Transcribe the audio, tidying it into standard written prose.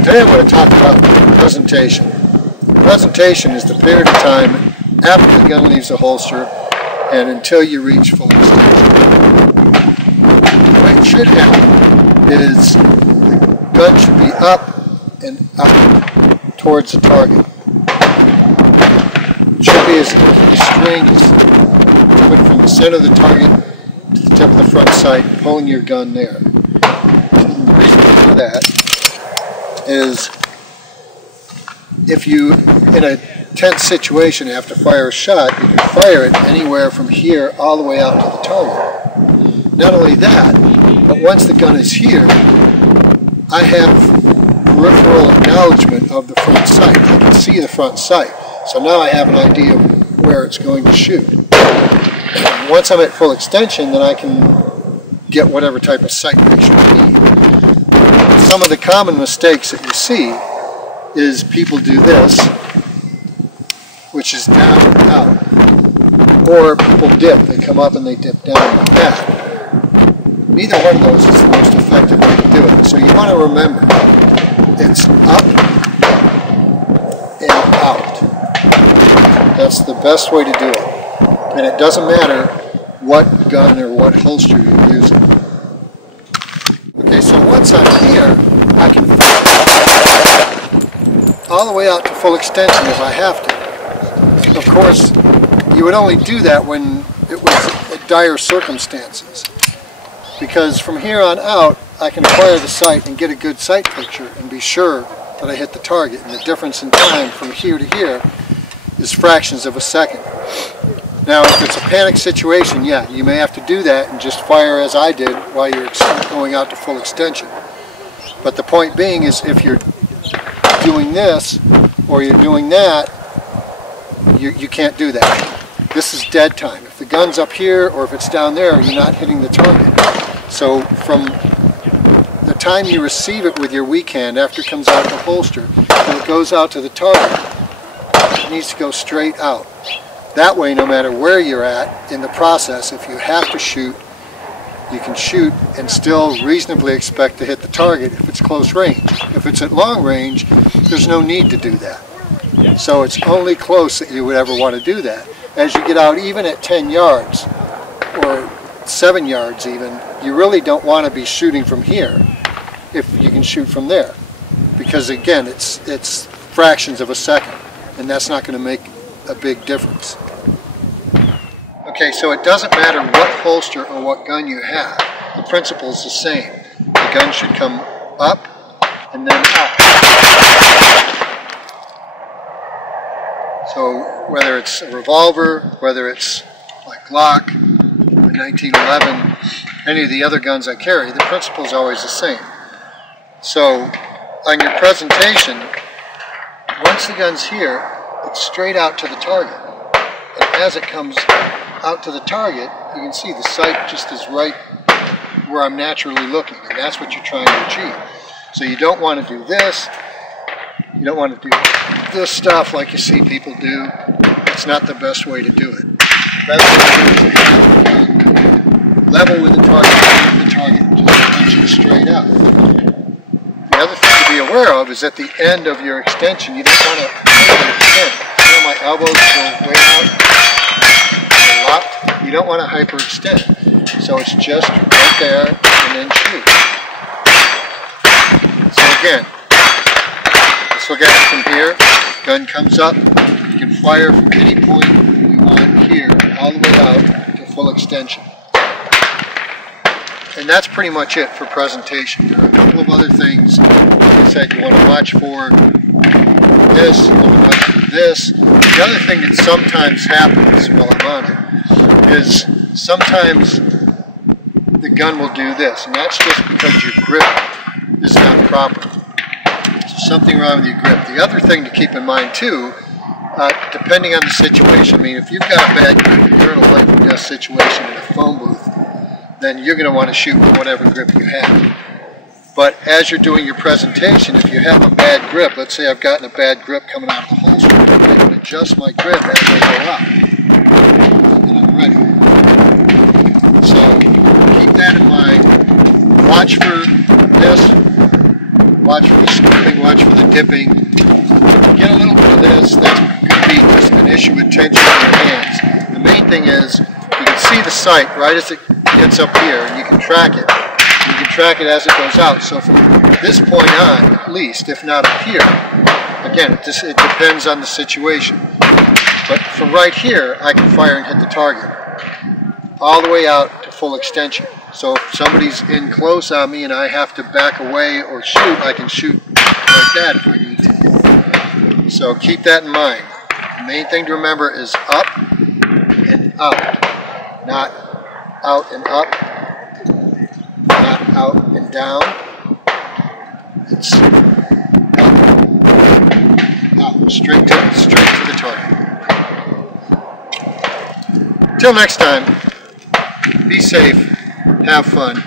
Today I want to talk about presentation. Presentation is the period of time after the gun leaves the holster and until you reach full extension. What should happen is the gun should be up and up towards the target. It should be as if the string is coming from the center of the target to the tip of the front sight, pulling your gun there. And the reason for that is if you, in a tense situation, have to fire a shot, you can fire it anywhere from here all the way out to the target. Not only that, but once the gun is here, I have peripheral acknowledgement of the front sight. I can see the front sight. So now I have an idea of where it's going to shoot. And once I'm at full extension, then I can get whatever type of sight picture I need. Some of the common mistakes that you see is people do this, which is down and out. Or people dip. They come up and they dip down like that. Neither one of those is the most effective way to do it. So you want to remember, it's up and out. That's the best way to do it. And it doesn't matter what gun or what holster you're using. Okay, so once I'm here, I can fire all the way out to full extension if I have to. Of course, you would only do that when it was at dire circumstances. Because from here on out, I can fire the sight and get a good sight picture and be sure that I hit the target. And the difference in time from here to here is fractions of a second. Now, if it's a panic situation, yeah, you may have to do that and just fire as I did while you're going out to full extension. But the point being is if you're doing this or you're doing that, you can't do that. This is dead time. If the gun's up here or if it's down there, you're not hitting the target. So from the time you receive it with your weak hand after it comes out of the holster till it goes out to the target, it needs to go straight out. That way, no matter where you're at in the process, if you have to shoot, you can shoot and still reasonably expect to hit the target if it's close range. If it's at long range, there's no need to do that. So it's only close that you would ever want to do that. As you get out, even at 10 yards or 7 yards even, you really don't want to be shooting from here if you can shoot from there. Because again, it's fractions of a second, and that's not going to make a big difference. Okay, so it doesn't matter what holster or what gun you have. The principle is the same. The gun should come up and then up. So whether it's a revolver, whether it's like Glock, a 1911, any of the other guns I carry, the principle is always the same. So on your presentation, once the gun's here, it's straight out to the target. And as it comes out to the target, you can see the sight just is right where I'm naturally looking, and that's what you're trying to achieve. So you don't want to do this. You don't want to do this stuff like you see people do. It's not the best way to do it. The best way to do it is to have the gun level with the target, and just punch it straight out. The other thing to be aware of is at the end of your extension, you don't want to hyper-extend. See how my elbows go way out? They're locked. You don't want to hyperextend. So it's just right there and then shoot. So again, let's look at it from here. Gun comes up. You can fire from any point you want here all the way out to full extension. And that's pretty much it for presentation. There are a couple of other things. Like I said, you want to watch for this, you want to watch for this. The other thing that sometimes happens while I'm on it is sometimes the gun will do this, and that's just because your grip is not proper. There's something wrong with your grip. The other thing to keep in mind too, depending on the situation, I mean, if you've got a bad grip, you're in a life or death situation in a phone booth, then you're going to want to shoot with whatever grip you have. But as you're doing your presentation, if you have a bad grip, let's say I've gotten a bad grip coming out of the holster, I can adjust my grip as I go up, and I'm ready. So keep that in mind. Watch for this, Watch for the scooping, watch for the dipping. Get a little bit of this, that's going to be just an issue with tension in your hands. The main thing is, you can see the sight right as it gets up here, and you can track it. You can track it as it goes out. So from this point on, at least, if not up here, again, it depends on the situation. But from right here, I can fire and hit the target. All the way out to full extension. So if somebody's in close on me and I have to back away or shoot, I can shoot like that if I need to. So keep that in mind. The main thing to remember is up and out. Not out and up. Not out and down. It's out. Straight to the target. Till next time, be safe, have fun.